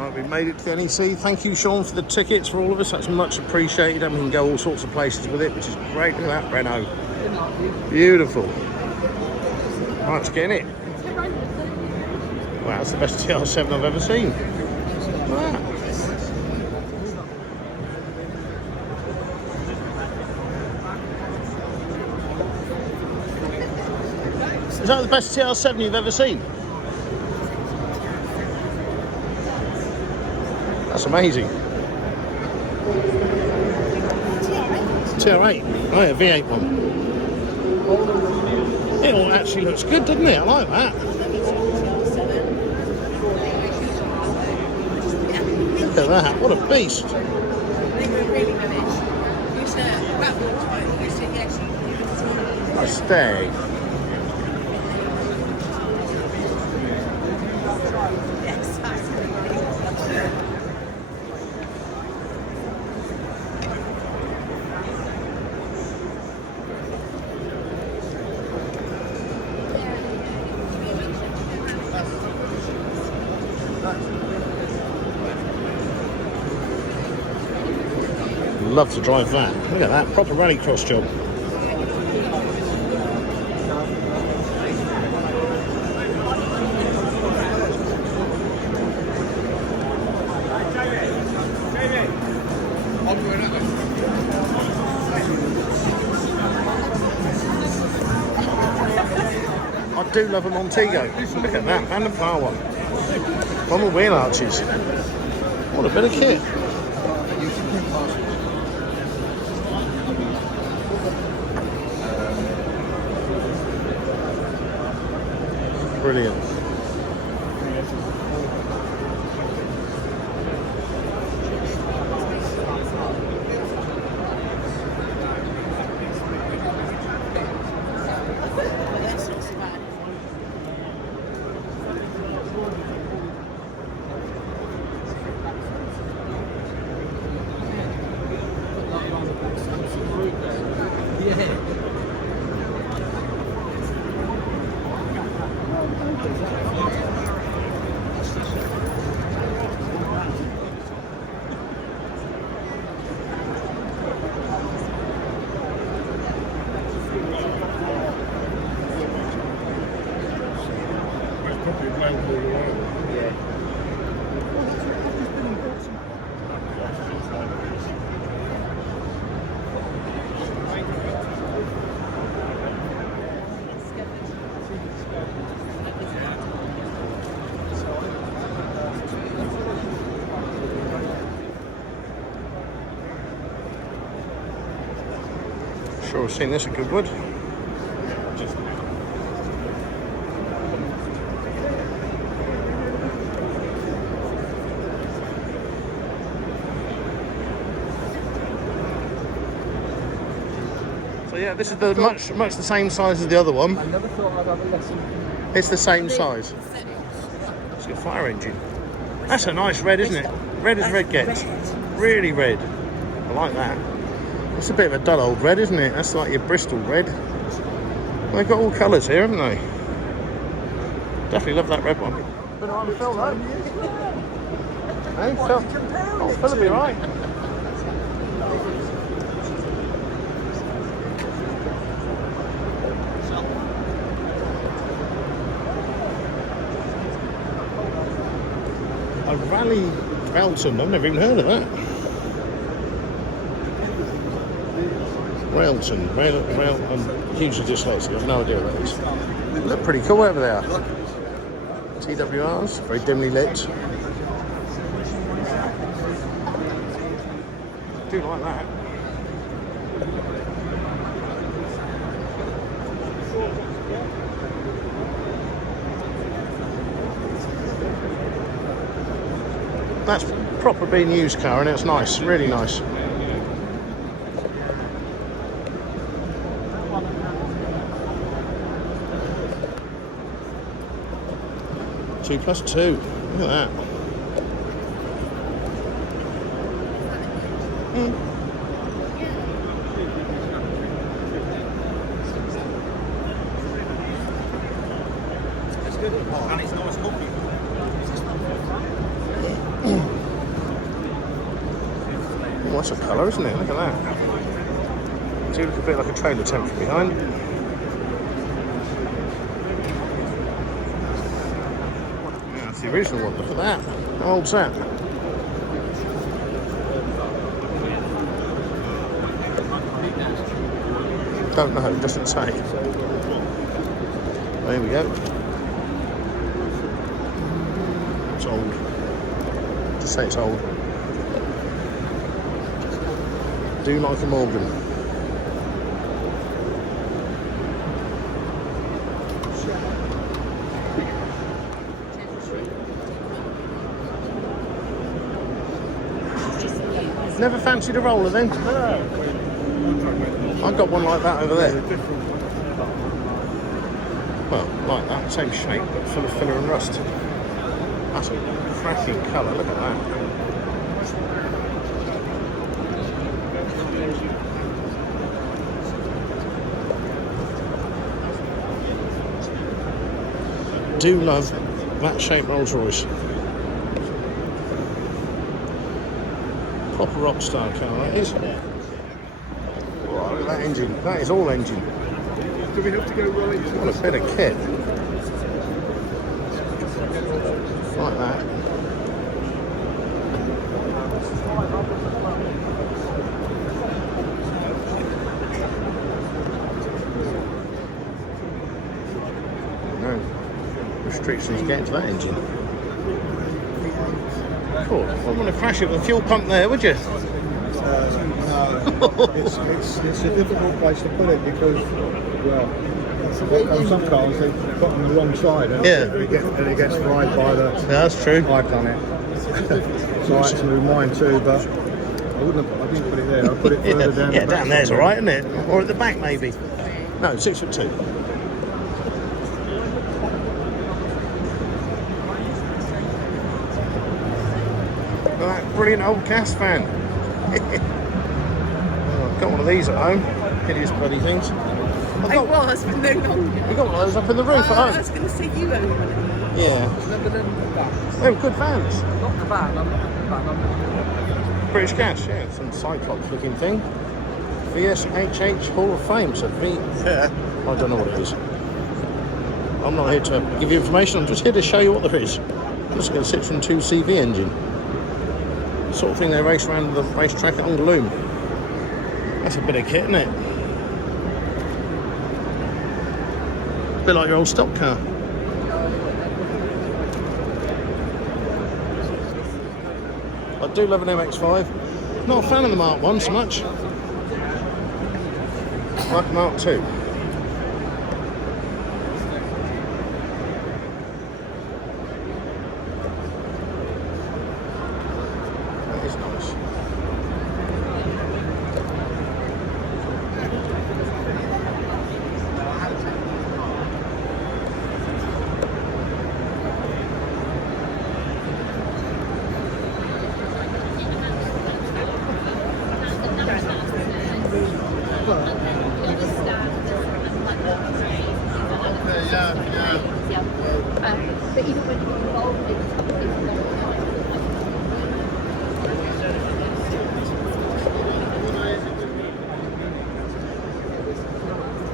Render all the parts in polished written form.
Right, we've made it to the NEC. Thank you, Sean, for the tickets for all of us. That's much appreciated, and we can go all sorts of places with it, which is great. Look at that Renault. Beautiful. Right, let's get in it. Wow, that's the best TR7 I've ever seen. Wow. Is that the best TR7 you've ever seen? That's amazing. TR8. Oh yeah, V8 one. It all actually looks good, doesn't it? I like that. Look at that, what a beast. A stag. Love to drive that. Look at that, proper rallycross job. I do love a Montego. Look at that, Van der Vaart one. On the wheel arches. What a bit of kit. Brilliant. Sure, I've seen this at Goodwood. So yeah, this is the much the same size as the other one. I never thought I'd have a lesson. It's the same size. It's a fire engine. That's a nice red, isn't it? Red as red gets. Really red. I like that. It's a bit of a dull old red, isn't it? That's like your Bristol red. Well, they've got all colours here, haven't they? Definitely love that red one. Been on Phil, though. Hey, Phil. Oh, Phil will be right. A Rally Railton, I've never even heard of that. Railton, I'm hugely dyslexic, I've no idea what that is. They look pretty cool, whatever they are. TWRs, very dimly lit. I do like that. That's proper being used car, and it's nice, really nice. Two plus two. Look at that. That's good. And it's nice cooking. that's a colour, isn't it? Look at that. Do look a bit like a trailer tent from behind. Yeah, that's the original one. Look at that. How old's that? Don't know. It doesn't say. There we go. It's old. Just say it's old. Do like a Morgan. Never fancied a roller then? I've got one like that over there. Well, like that, same shape, but full of filler and rust. That's a cracking colour, look at that. Do love that shape Rolls Royce. Proper rock star car that is. Wow, look at that engine. That is all engine. Do we have to go right? What a bit of kit. Like that. No restrictions getting to that engine. Cool. I wouldn't want to crash it with a fuel pump there, would you? No. It's a difficult place to put it because, well, on some cars they put on the wrong side and it gets fried by the. Yeah, that's true. I've done it. So I had to move mine too, but I didn't put it there. I put it further down. Yeah, down there's all right, isn't it? Or at the back maybe. No, 6'2". Look at that brilliant old gas fan. Oh, I've got one of these at home. Hideous bloody things. I was, but no longer. We've got one of those up in the roof at I home. was going to say you own one. Yeah. They're good fans. Not the van, I'm not the van. British Gas, yeah. Some Cyclops looking thing. VSHH Hall of Fame. So yeah. I don't know what it is. I'm not here to give you information. I'm just here to show you what there is. This is going to sit from 2CV engine. The sort of thing they race around the racetrack at Underloom. That's a bit of kit, isn't it? A bit like your old stock car. I do love an MX-5. Not a fan of the Mark 1 so much. I like Mark 2. That is nice.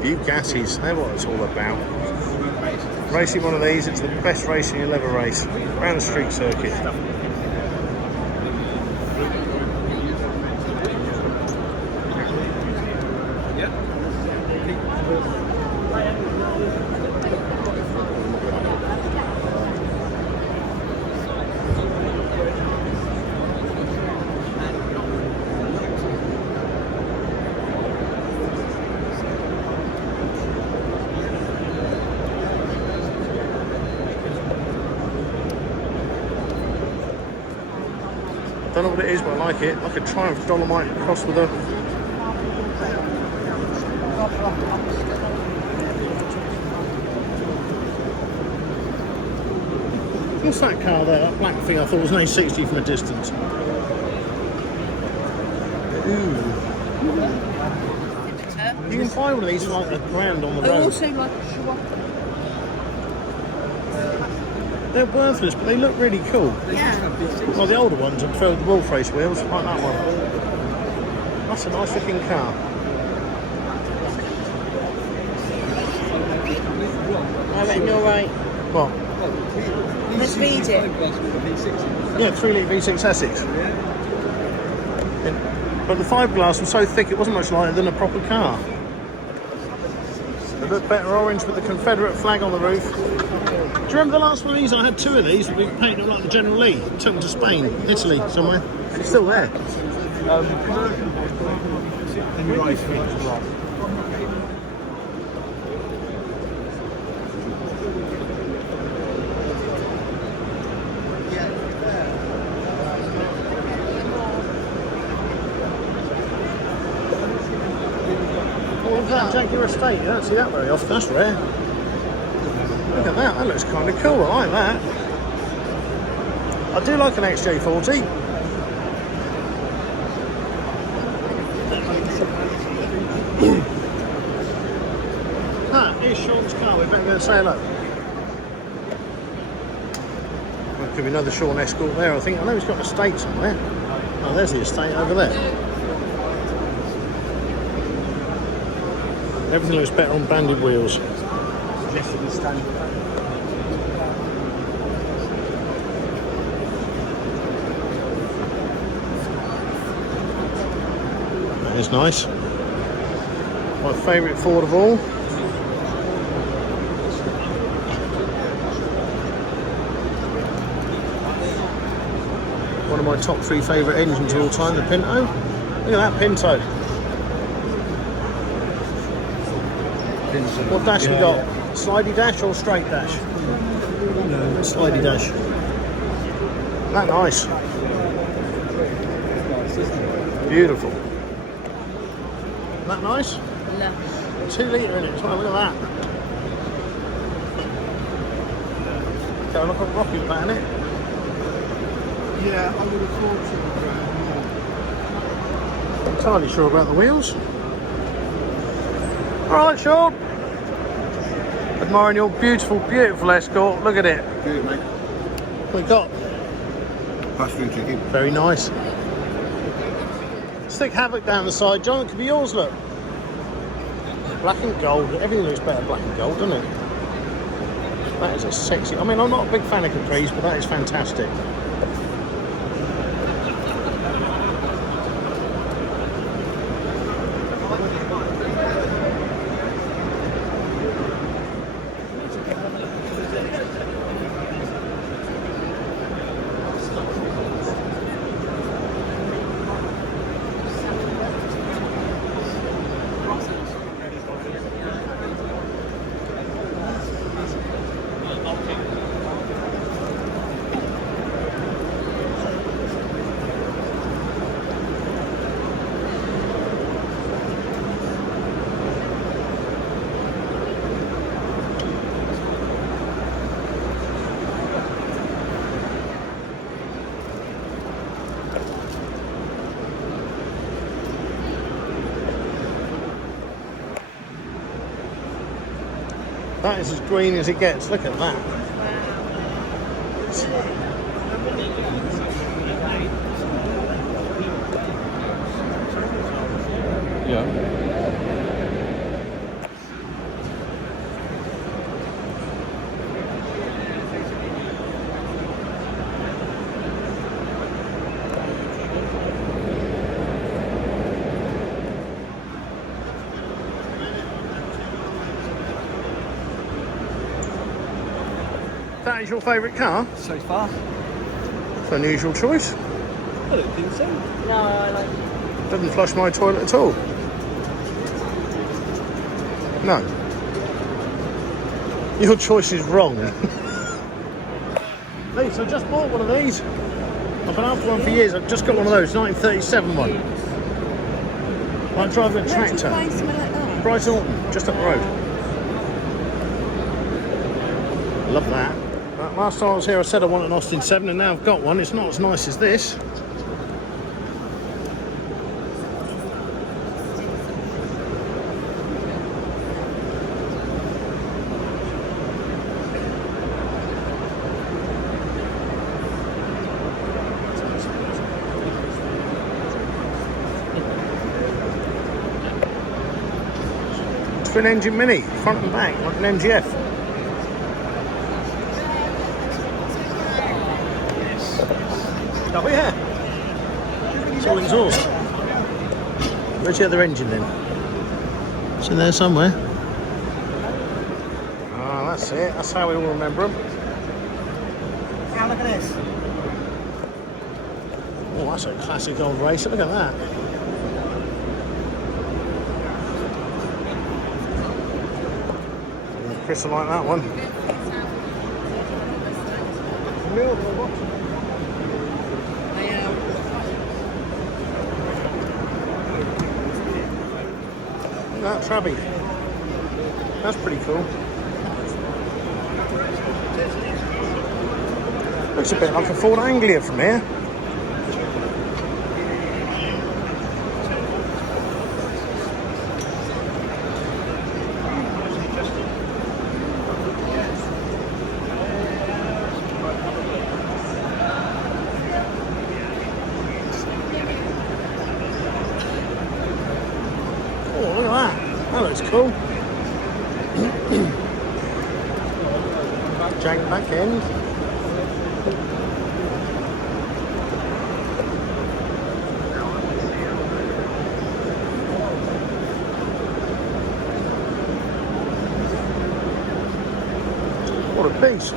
Bugattis, they're what it's all about. Racing one of these, it's the best racing you'll ever race. Around the street circuit. Don't know what it is, but I like it. Like a Triumph Dolomite cross with a... What's that car there? That black thing I thought was an A60 from a distance. Ooh. You can buy one of these for like £1,000 on the road. I also like a Chihuahua. They're worthless, but they look really cool. Yeah. Well, the older ones, I prefer the Wolf Race wheels, like that one. That's a nice looking car. I reckon you're right. What? Let's feed it. Yeah, 3-litre V6 Essex. But the fiberglass was so thick it wasn't much lighter than a proper car. A bit better orange with the Confederate flag on the roof. Do you remember the last one of these? I had 2 of these. We painted them like the General Lee. Took them to Spain, Italy, somewhere. It's still there. That Jaguar Estate, you don't see that very often, that's rare. Look at that, that looks kind of cool, I like that. I do like an XJ40. Here's Sean's car, we better go and say hello. Well, could be another Sean Escort there, I think. I know he's got an estate somewhere. Oh, there's the estate over there. Everything looks better on banded wheels. That is nice. My favourite Ford of all. One of my top 3 favourite engines of all time, the Pinto. Look at that Pinto. What dash we got? Slidey dash or straight dash? No, slidey dash. Isn't that nice? Beautiful. Isn't that nice? No. 2 litre in it as well, look at that. Got like a rocket bat in it. Yeah, I would have thought so. I'm entirely sure about the wheels. Alright, Sean. Admiring your beautiful, beautiful Escort. Look at it. Good, mate. We got. Passenger chicken. Very nice. Stick Havoc down the side, John. It could be yours, look. Black and gold. Everything looks better black and gold, doesn't it? That is a sexy. I mean, I'm not a big fan of Caprice, but that is fantastic. That is as green as it gets. Look at that. Yeah. That is your favourite car? So far. It's an unusual choice. I don't think so. No, I like it. Doesn't flush my toilet at all. No. Your choice is wrong. Lee, so I just bought one of these. I've been after one for years. I've just got one of those, 1937 one. Like driving a Where do you tractor. buy something like that? Brighton Alton, just up the road. Love that. Last time I was here I said I wanted an Austin 7 and now I've got one. It's not as nice as this. twin engine Mini, front and back, like an MGF. Oh yeah. It's all exhaust. Where's the other engine then? It's in there somewhere. Ah, that's it. That's how we all remember them. Now look at this. Oh, that's a classic old racer. Look at that. Yeah, Chris will like that one. Look at that Traby. That's pretty cool. Looks a bit like a Ford Anglia from here. Oh, look at that. That looks cool. Jag back end. What a beast.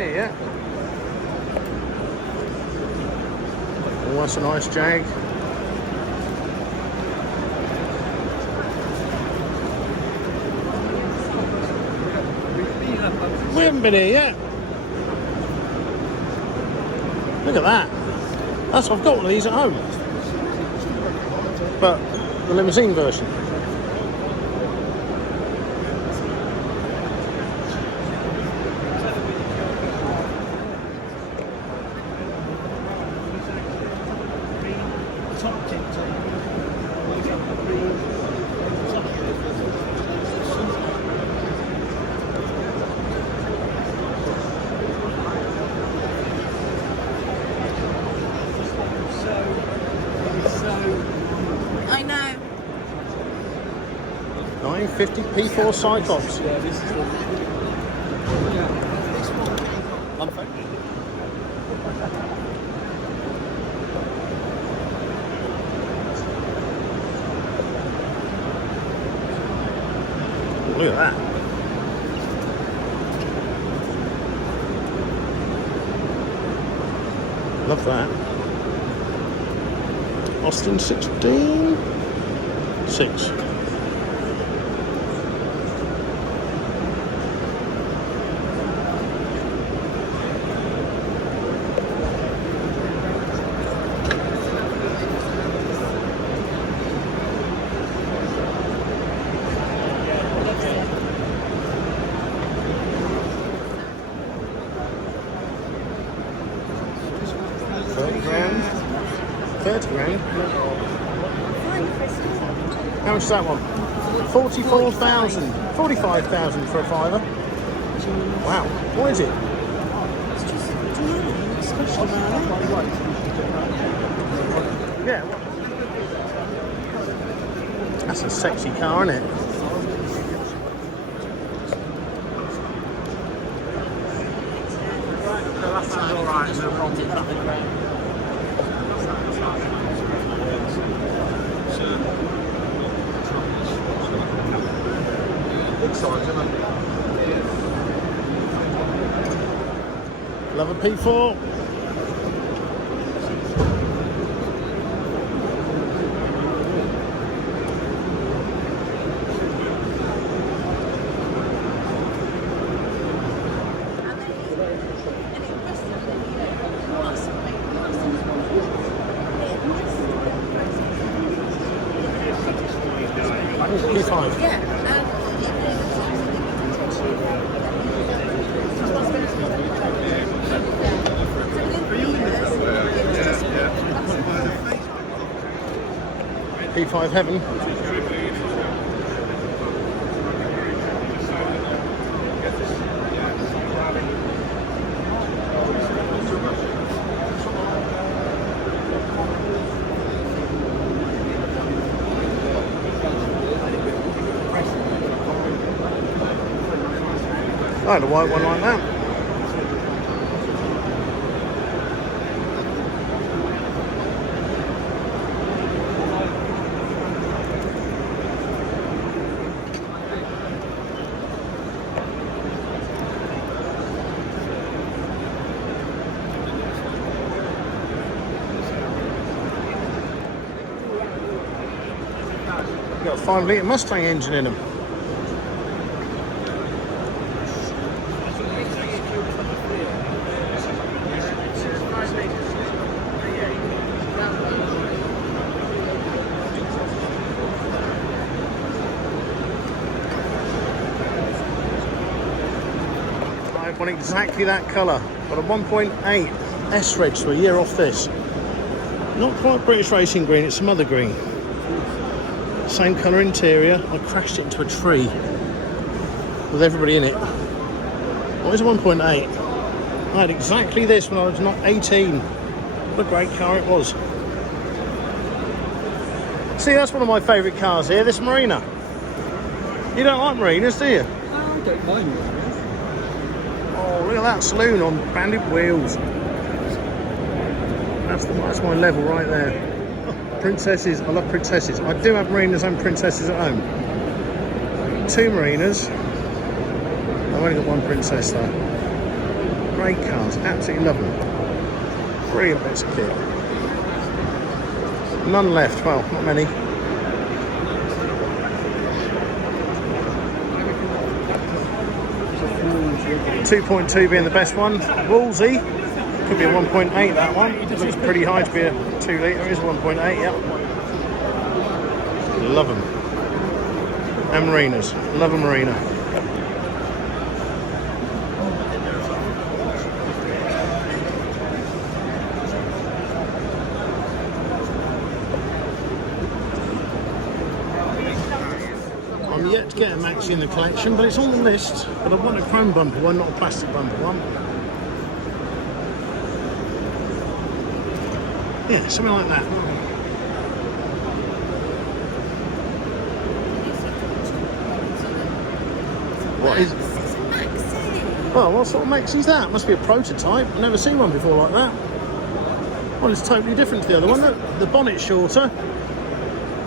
Yeah. Oh, that's a nice Jag. We haven't been here yet. Look at that. I've got one of these at home. But the limousine version. I know. 950 P4 Cyclops. Look at that. Love that. Austin 16. 6. £30,000. 30 grand. How much is that one? 44,000. 45,000 for a fiver. Wow. What is it? Yeah. That's a sexy car, isn't it? Love a P4. P5. Yeah. P5 heaven. I had a white one like that. Got a 5-litre Mustang engine in them. I want exactly that colour. Got a 1.8 S-Reg for a year off this. Not quite British Racing green, it's some other green. Same colour interior. I crashed it into a tree with everybody in it. What is a 1.8? I had exactly this when I was not 18. What a great car it was. See, that's one of my favourite cars here, this Marina. You don't like Marinas, do you? I don't mind it. Oh, look at that saloon on banded wheels. That's my level right there. Princesses, I love princesses. I do have Marinas and princesses at home. 2 Marinas. I've only got 1 princess though. Great cars, absolutely love them. Brilliant bits of kit. None left, well, not many. .2 being the best one. Woolsey, could be a 1.8 that one. It looks pretty high to be a 2-litre, it is a 1.8, yep. Love them. And Marinas, love a Marina. I'm yet to get a Maxi in the collection, but it's on the list. But I want a chrome bumper one, not a plastic bumper one. Yeah, something like that. What is? Well, what sort of Maxi's that? Must be a prototype. I've never seen one before like that. Well, it's totally different to the other one. The bonnet's shorter.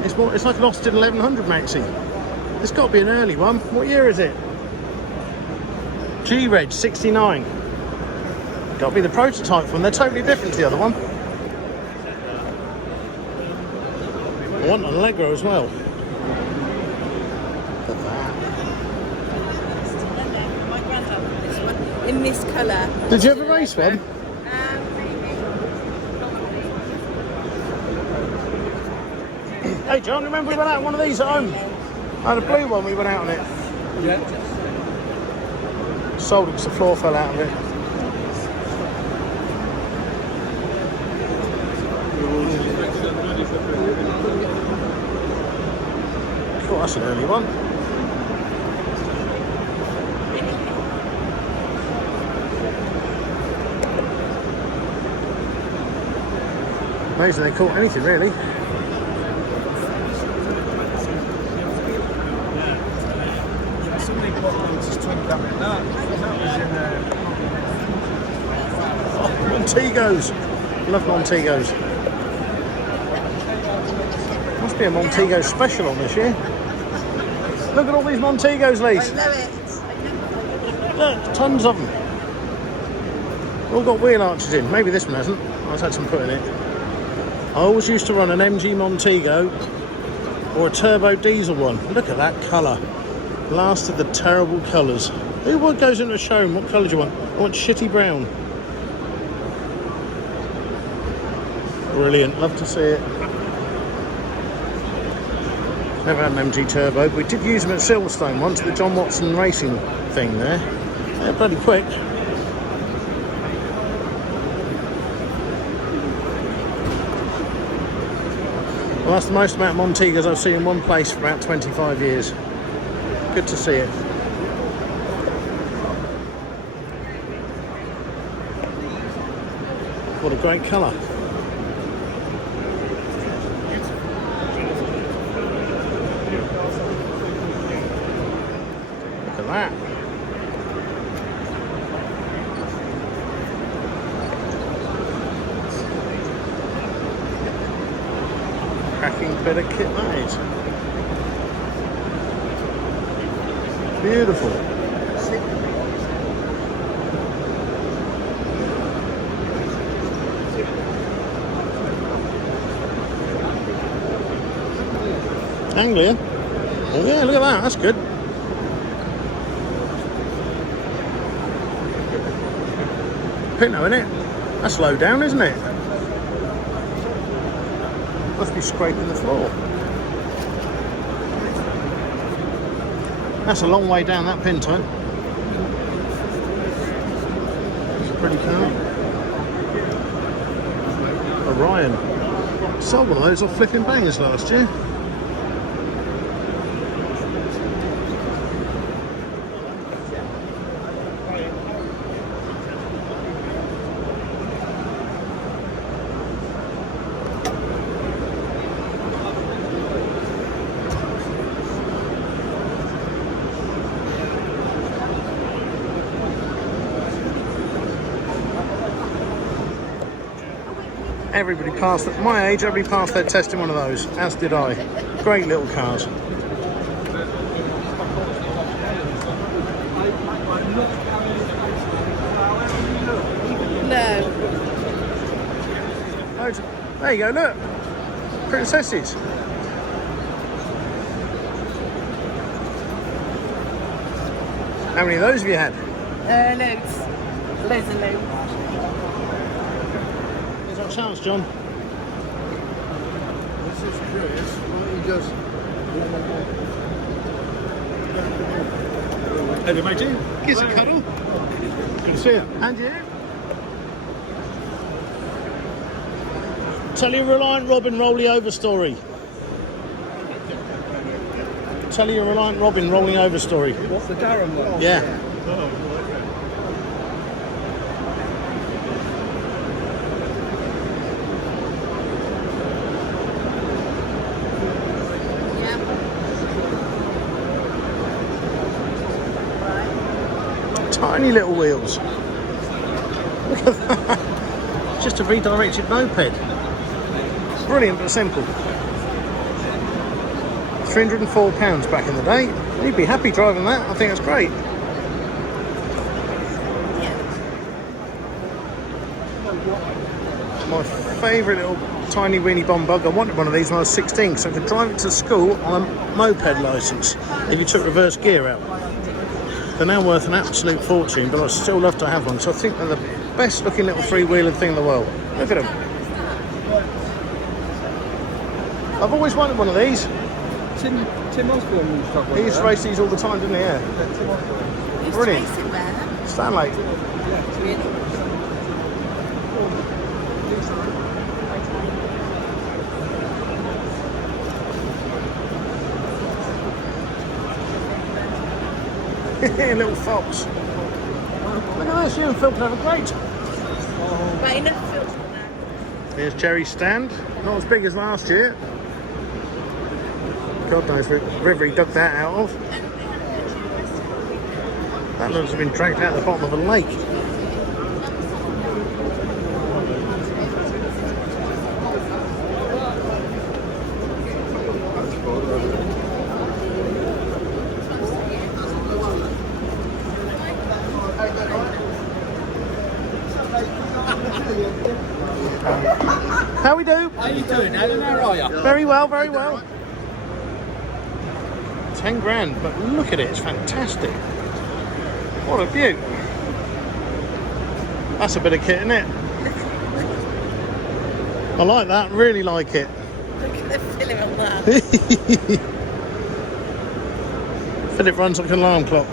It's more. It's like an Austin 1100 Maxi. It's got to be an early one. What year is it? G-Reg 69. Got to be the prototype one. They're totally different to the other one. I want an Allegro as well. Look at that. My granddad had this one in this colour. Did you ever race one? Hey John, remember we went out on one of these at home? I had a blue one, we went out on it. Yeah. Sold it because the floor fell out of it. Cool, that's an early one. Amazing they caught anything really. Montegos. Love Montegos. Must be a Montego special on this year. Look at all these Montegos, Lise. I love it. Look, tons of them. All got wheel arches in. Maybe this one hasn't. I've had some put in it. I always used to run an MG Montego or a turbo diesel one. Look at that colour. Last of the terrible colours. What goes into a showroom? What colour do you want? I want shitty brown. Brilliant, love to see it. Never had an MG Turbo, but we did use them at Silverstone once, the John Watson racing thing there. They're bloody quick. Well, that's the most amount of Montegos I've seen in one place for about 25 years. Good to see it. What a great colour. Look at that. Cracking bit of kit that is. Beautiful. Anglia? Oh yeah, look at that, that's good. Pinto, isn't it? That's low down, isn't it? Must be scraping the floor. That's a long way down, that Pinto. It's a pretty car. Orion. Sold one of those off flipping bangers last year. Everybody passed, at my age, everybody passed their test in one of those, as did I. Great little cars. No. Oh, there you go, look. Princesses. How many of those have you had? Loads. Loads and loads. Here's our chance, John. This is curious. What he does. Hey there, matey. Give us a cuddle. Good to see you. And you. Tell your Reliant Robin rolling over story. Tell your Reliant Robin rolling over story. What's the Durham one? Yeah. Tiny little wheels. Look at that. It's just a redirected moped. Brilliant but simple. £304 back in the day. You'd be happy driving that. I think that's great. My favourite little tiny weeny bomb bug. I wanted one of these when I was 16 so I could drive it to school on a moped licence if you took reverse gear out. They're now worth an absolute fortune, but I'd still love to have one. So I think they're the best looking little three-wheeler thing in the world. Look at them. I've always wanted one of these. Tim Osborne used to have one. He used to race these all the time, didn't he? Yeah. Tim Osborne. Brilliant. Used to race it where? Stanley. Really? Little fox. Look at this, you and Phil can have a great. Right, enough filter now. Here's Jerry's stand. Not as big as last year. God knows what river he dug that out of. That looks to have been dragged out the bottom of a lake. How we do? How you doing, Alan? How are you? Very well, very well. 10 grand, but look at it, it's fantastic. What a beaut. That's a bit of kit, isn't it? I like that, really like it. Look at the filling on that. Philip runs like an alarm clock.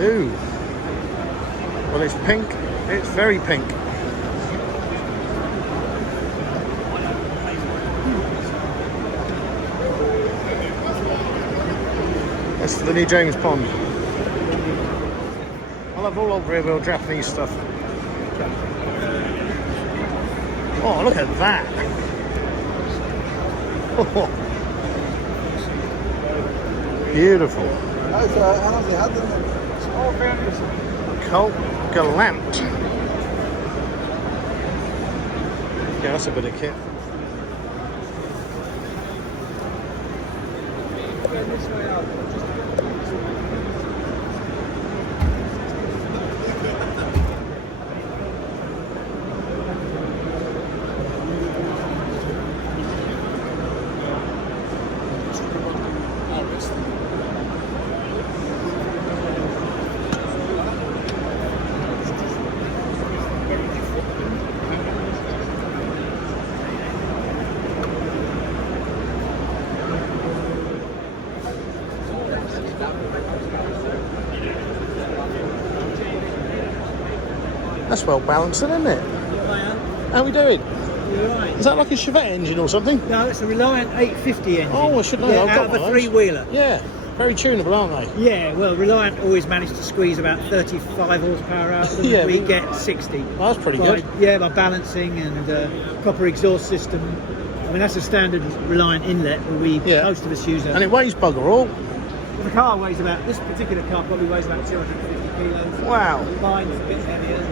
Ooh. Well, it's pink. It's very pink. That's the new James Bond. I love all old rear-wheel Japanese stuff. Oh, look at that. Oh. Beautiful. Colt Galant. Yeah, that's a bit of kit. That's well balanced, isn't it? How are we doing? Right. Is that like a Chevette engine or something? No, it's a Reliant 850 engine. Oh, I should know. Yeah, I've out got of one a of those. three-wheeler. Yeah, very tunable, aren't they? Yeah, well, Reliant always managed to squeeze about 35 horsepower out of them. Yeah, we but- get 60. Well, that's pretty good. Yeah, by balancing and proper exhaust system. I mean, that's a standard Reliant inlet, but most of us use it. And it weighs bugger all. The car weighs about, this particular car probably weighs about 250 kilos. Wow. Mine's a bit heavier,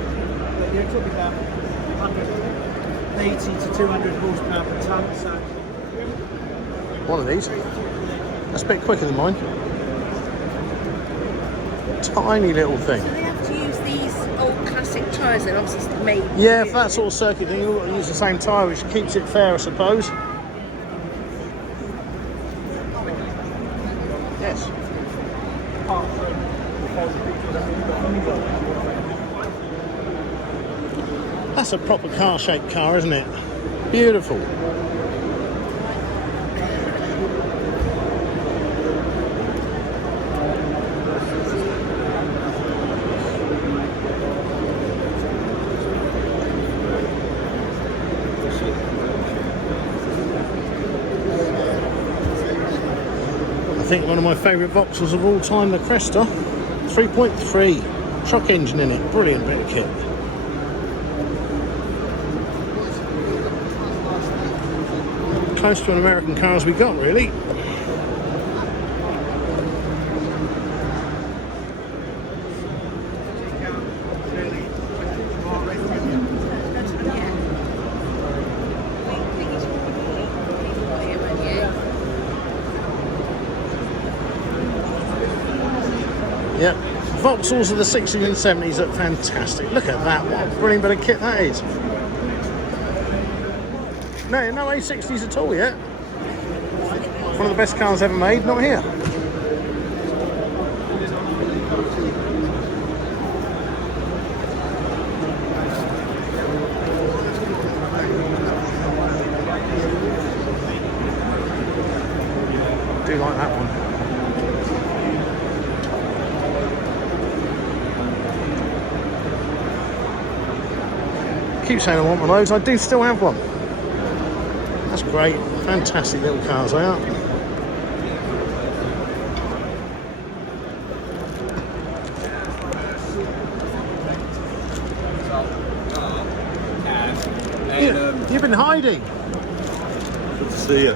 but you're talking about 180 to 200 horsepower per tonne, so... One of these. That's a bit quicker than mine. Tiny little thing. So they have to use these old classic tyres then, obviously it's made. Yeah, for that sort of circuit thing, you've got to use the same tyre, which keeps it fair, I suppose. Yes. That's a proper car-shaped car, isn't it? Beautiful. I think one of my favourite Vauxhalls of all time, the Cresta. 3.3. Shock engine in it. Brilliant bit of kit. Close to an American car as we got, really. Yep, Vauxhalls of the 60s and 70s are fantastic. Look at that, what a brilliant bit of kit that is. No A60's at all yet. One of the best cars ever made, not here. Do like that one. Keep saying I want one of those. I do still have one. That's great. Fantastic little cars they are. You've been hiding. Good to see you.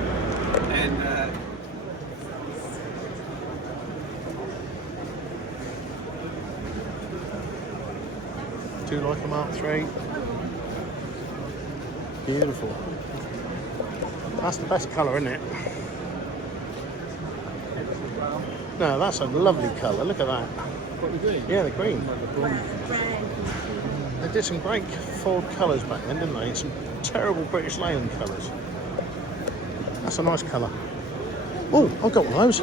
Do like a Mark III. Beautiful. That's the best colour, isn't it? No, that's a lovely colour. Look at that. What are you doing? Yeah, the green. They did some great Ford colours back then, didn't they? Some terrible British Leyland colours. That's a nice colour. Oh, I've got one of those.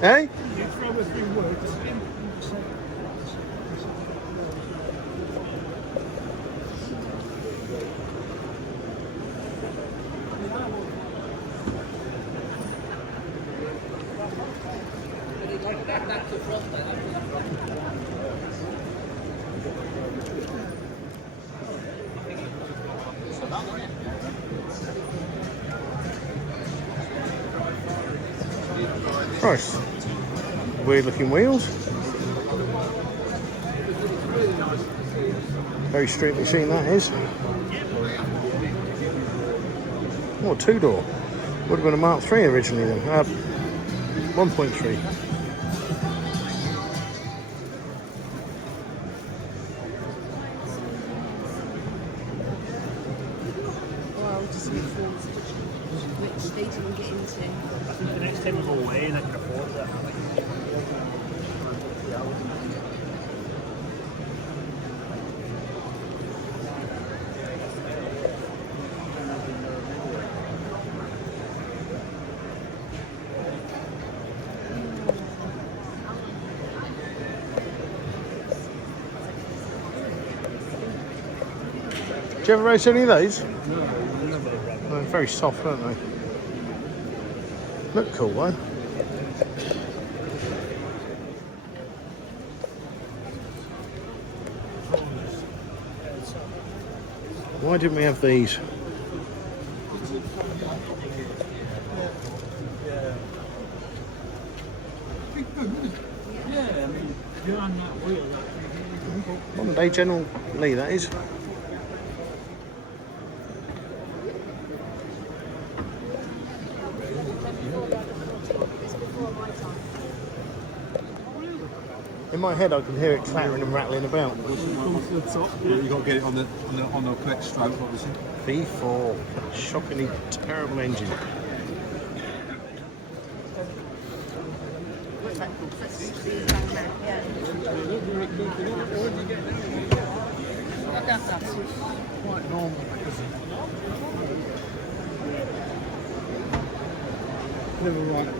Hey? Nice. Weird looking wheels. Very street machine that is. Oh, two-door. Would have been a Mark III originally then. 1.3. Well, just which they didn't get into. I think the next time we go away and I can afford that. Do you ever race any of those? No, they're very soft, aren't they? Look cool, though. Why didn't we have these? Yeah, I mean, you're on that wheel. Modern day General Lee, that is. In my head, I can hear it clattering and rattling about. Yeah, you got to get it on the correct stroke, obviously. V4, shockingly terrible engine. What's that called? That's Quite normal. Never right.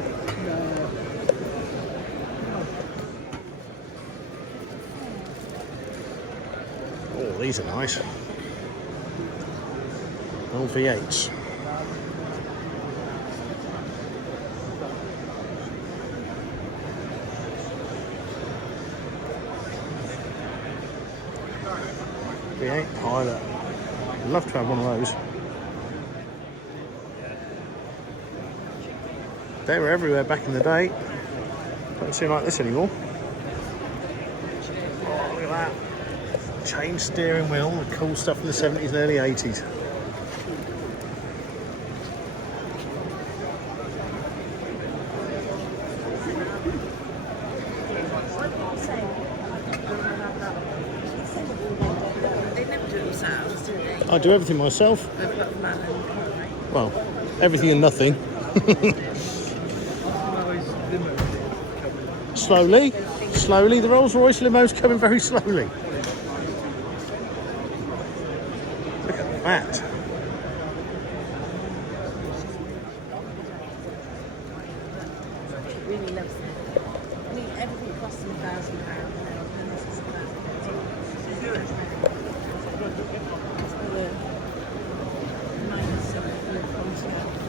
Oh, these are nice. Old V8s. V8 Pilot. I'd love to have one of those. They were everywhere back in the day. Don't seem like this anymore. Oh, look at that. Chain steering wheel, the cool stuff in the 70s and early 80s. They never do it themselves, do they? I do everything myself. They've got a man and Well, everything and nothing. Slowly, slowly. The Rolls Royce limo's coming very slowly. Look at that. really loves it. I mean, everything costs them £1,000 now. And this is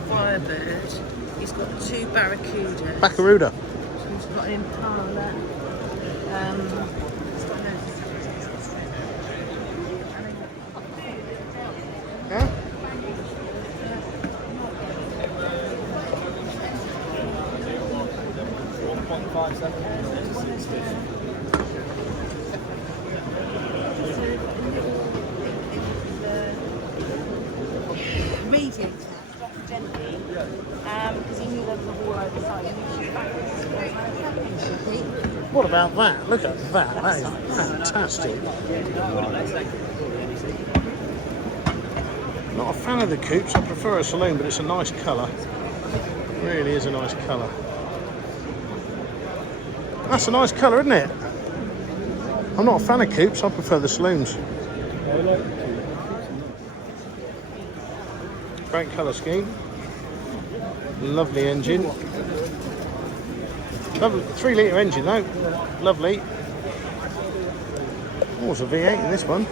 Firebird. He's got 2 Barracudas. Barracuda. He's got an Impala. Yeah? Radiator, dropped gently, because he knew there was a wall over the side. What about that? Look at that. That is fantastic. Not a fan of the coupes. I prefer a saloon, but it's a nice colour. Really is a nice colour. That's a nice colour, isn't it? I'm not a fan of coupes. I prefer the saloons. Great colour scheme. Lovely engine. Lovely 3 litre engine though. Lovely. Oh, it's a V8 in this one.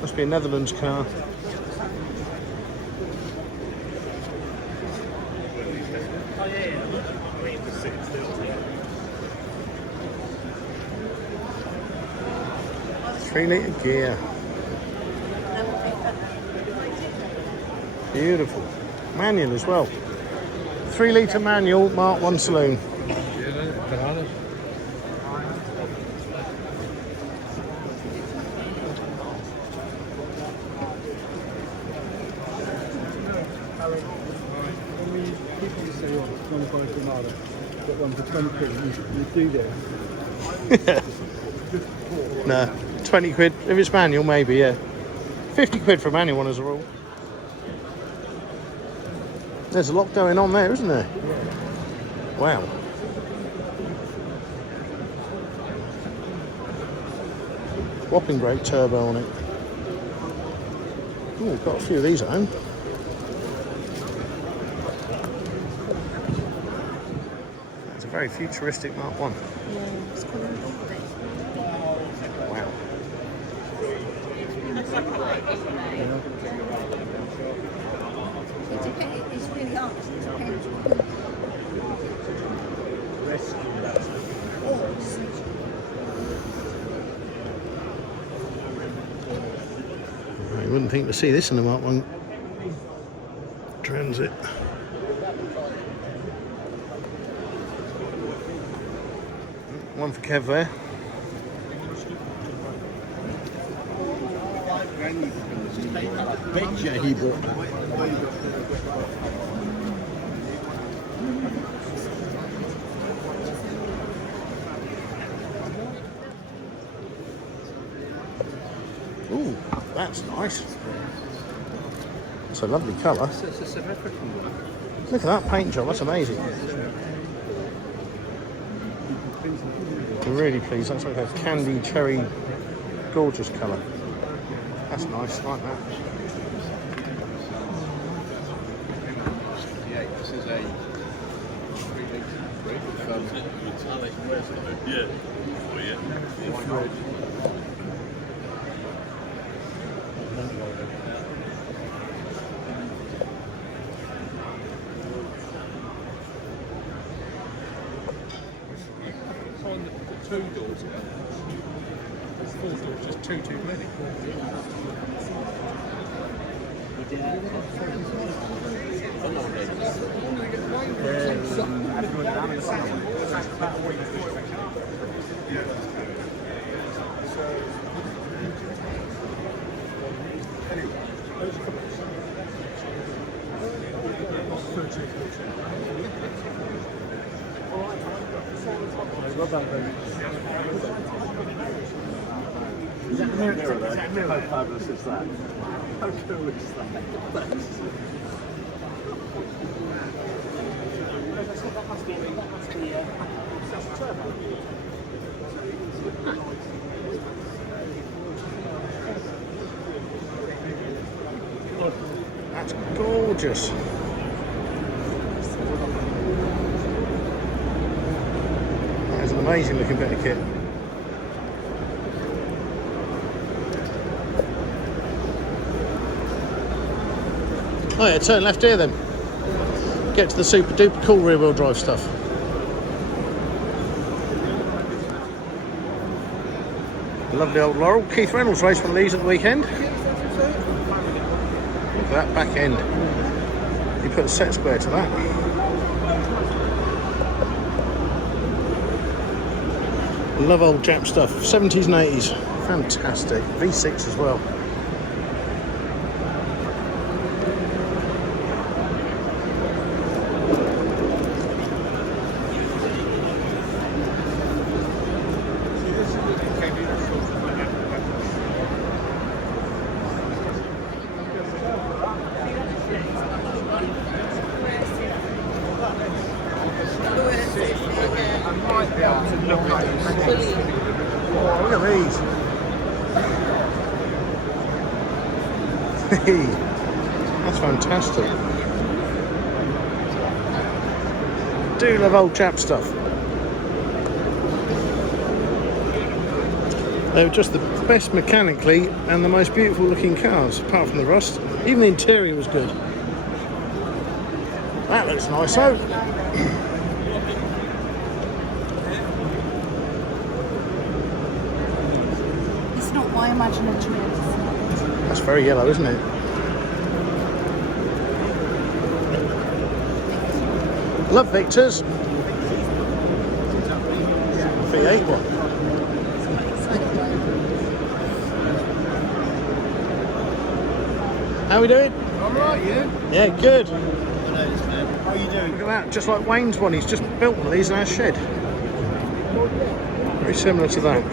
Must be a Netherlands car. 3-litre gear. Beautiful. Manual as well. 3-litre manual, Mark 1 saloon. People say, oh, 25 Granada, got one for 20 quid, you do that. No, 20 quid. If it's manual, maybe, yeah. 50 quid for a manual one as a rule. There's a lot going on there, isn't there? Wow. Whopping great turbo on it. Oh, got a few of these at home. It's a very futuristic Mark 1. Yeah, it's quite important. Wow. It's really hard. It depends You wouldn't think to see this in the Mark 1 Transit. One for Kev there. Bet you he bought that. Ooh, that's nice. It's a lovely colour. Look at that paint job, that's amazing. I'm really pleased. That's like a candy cherry, gorgeous colour. That's nice, like that. This is a 3-litre on the 2 doors. There's 4 doors, just 2 too many. Is that mirror there? Is that mirror? How fabulous is that? How cool is that? That's gorgeous. That is an amazing looking bit of kit. Oh yeah, turn left here then. Get to the super duper cool rear wheel drive stuff. Lovely old Laurel. Keith Reynolds raced one of these at the weekend. Look at that back end. You put a set square to that. Love old Jap stuff. 70s and 80s. Fantastic. V6 as well. Oh, look at these. That's fantastic. Do love old chap stuff. They were just the best mechanically and the most beautiful looking cars, apart from the rust. Even the interior was good. That looks nice, though. It's not why imagine a twin. That's very yellow, isn't it? Love Victor's. V8 one. How we doing? All right, you? Yeah, good. I noticed, man. How are you doing? Look at that, just like Wayne's one. He's just built one of these in our shed. Very similar to that.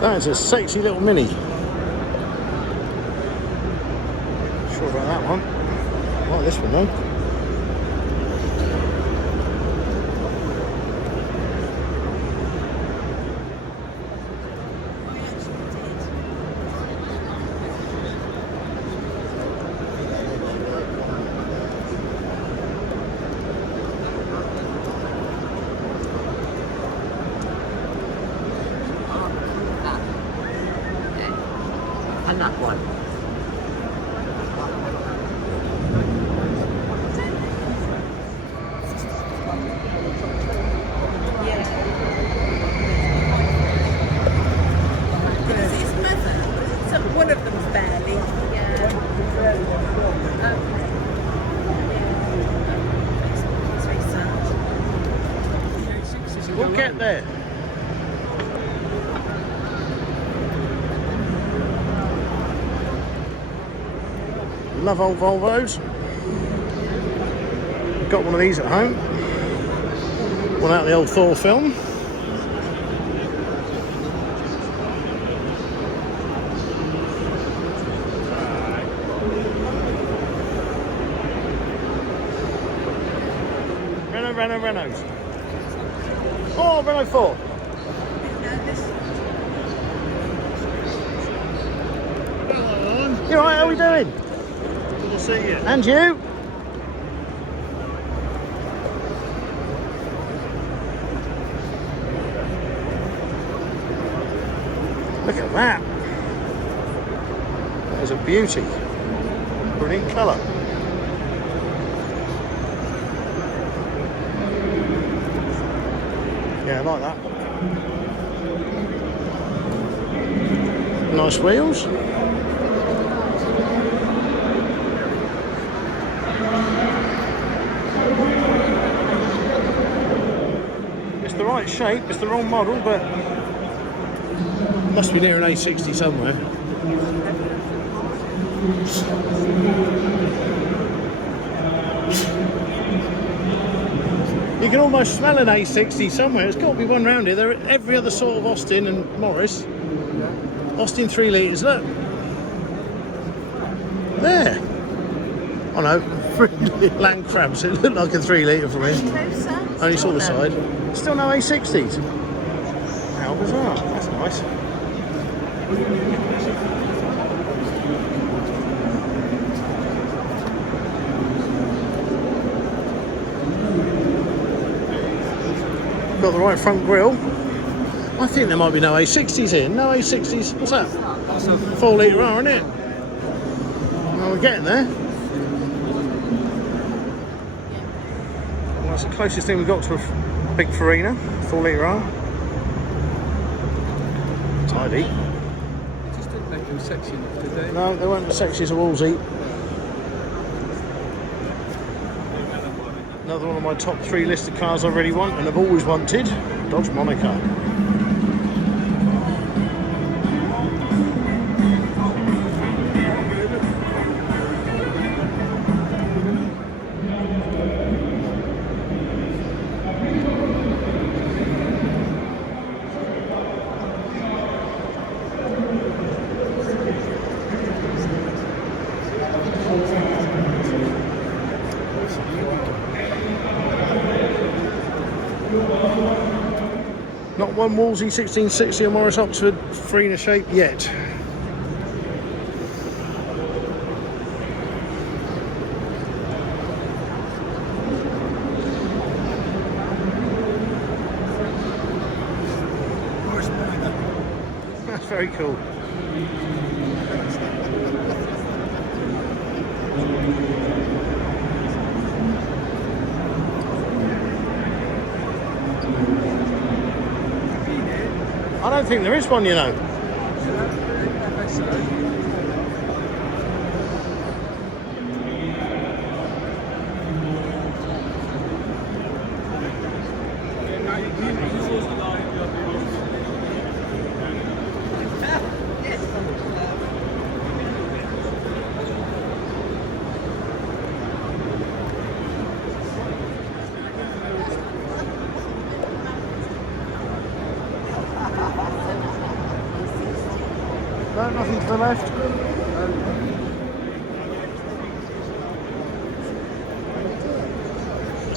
That is a sexy little Mini. Sure about that one. I like this one though. And that one. One of them's barely. Yeah. It's very sad. We'll get there. Love old Volvos. Got one of these at home. One out of the old Thor film. Renaults. Oh, Renault 4. You alright, how are we doing? Good to see you. And you? Look at that. That is a beauty. Brilliant colour. Yeah, I like that. Nice wheels. It's the right shape, it's the wrong model, but must be near an A60 somewhere. You can almost smell an A60 somewhere. It's got to be one round here. They're every other sort of Austin and Morris. Austin 3 litres, look. There. Oh no, land crabs. It looked like a 3 litre for me. Only saw the side. Still no A60s. How bizarre. That's nice. Got the right front grille. I think there might be no A60s here. No A60s. What's that? 4 litre R, isn't it? Well, we're getting there. Well, that's the closest thing we've got to a big Farina. 4 litre R. Tidy. They just didn't make them sexy enough, did they? No, they weren't as sexy as a Wolsey. Another one of my top 3 listed cars I really want and have always wanted, Dodge Monaco. Not one Wolsey 1660 or Morris Oxford Farina shape yet. That's very cool. I don't think there is one, you know. No, nothing to the left.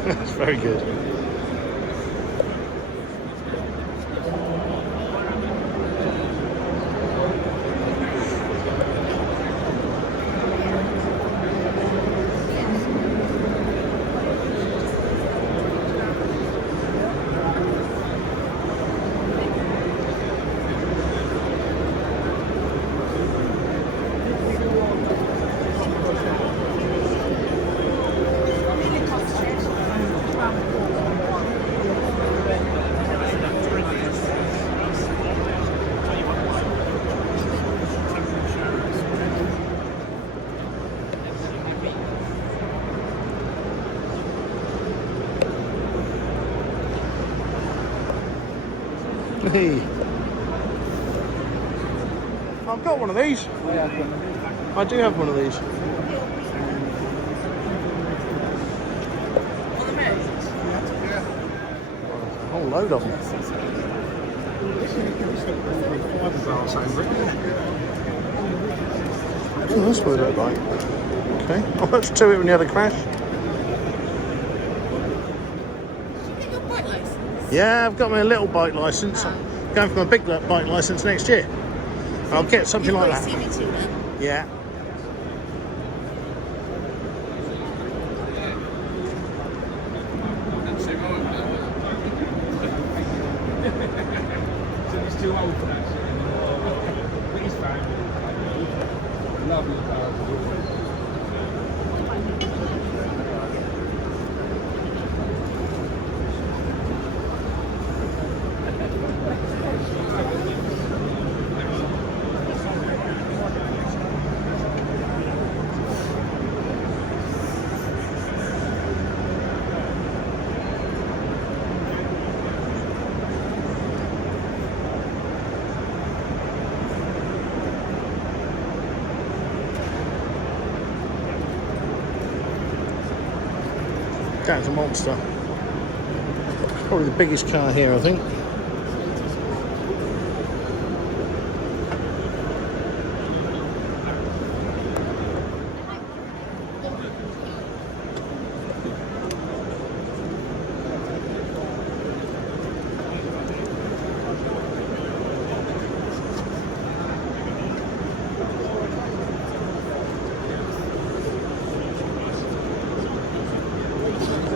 That's very good. Hey. I've got one of these. I do have one of these. A whole load of them. Oh, that's what I don't like. Okay. Oh, that's two when you had a crash. Yeah, I've got my little bike licence. I'm going for my big bike licence next year. I'll get something like that. Yeah. He's too old for that. But he's fine. Lovely car. That's a monster. Probably the biggest car here, I think.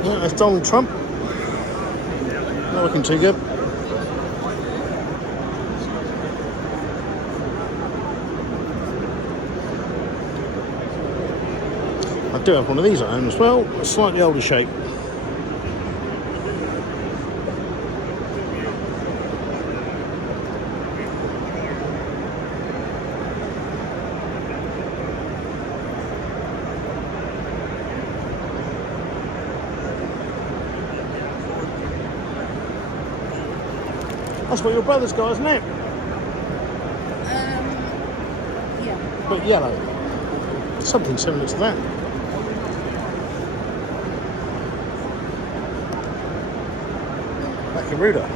Yeah, that's Donald Trump. Not looking too good. I do have one of these at home as well, a slightly older shape. That's what your brother's got, isn't it? Yeah. But yellow. Something similar to that. Like a Ruder.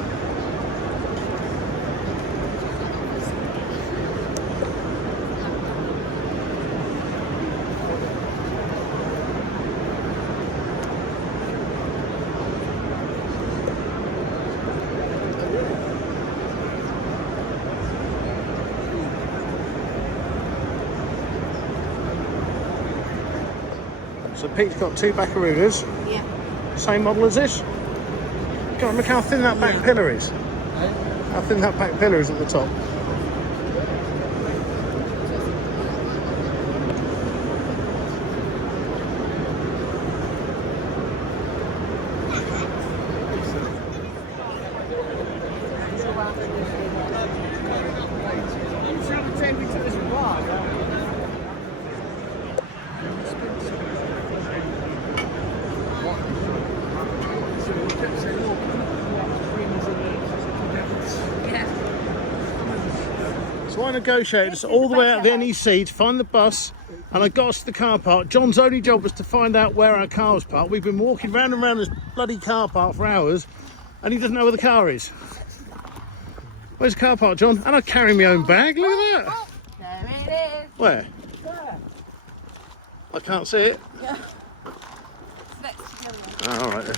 So Pete's got two Baccarudas, Yeah. same model as this. God, look how thin that back pillar is. How thin that back pillar is at the top. I negotiated us all the way out of the NEC to find the bus, and I got us to the car park. John's only job was to find out where our car was parked. We've been walking round and round this bloody car park for hours, and he doesn't know where the car is. Where's the car park, John? And I carry my own bag, look at that. There it is. Where? There. I can't see it. Yeah. It's next to the other one. Oh, all right then.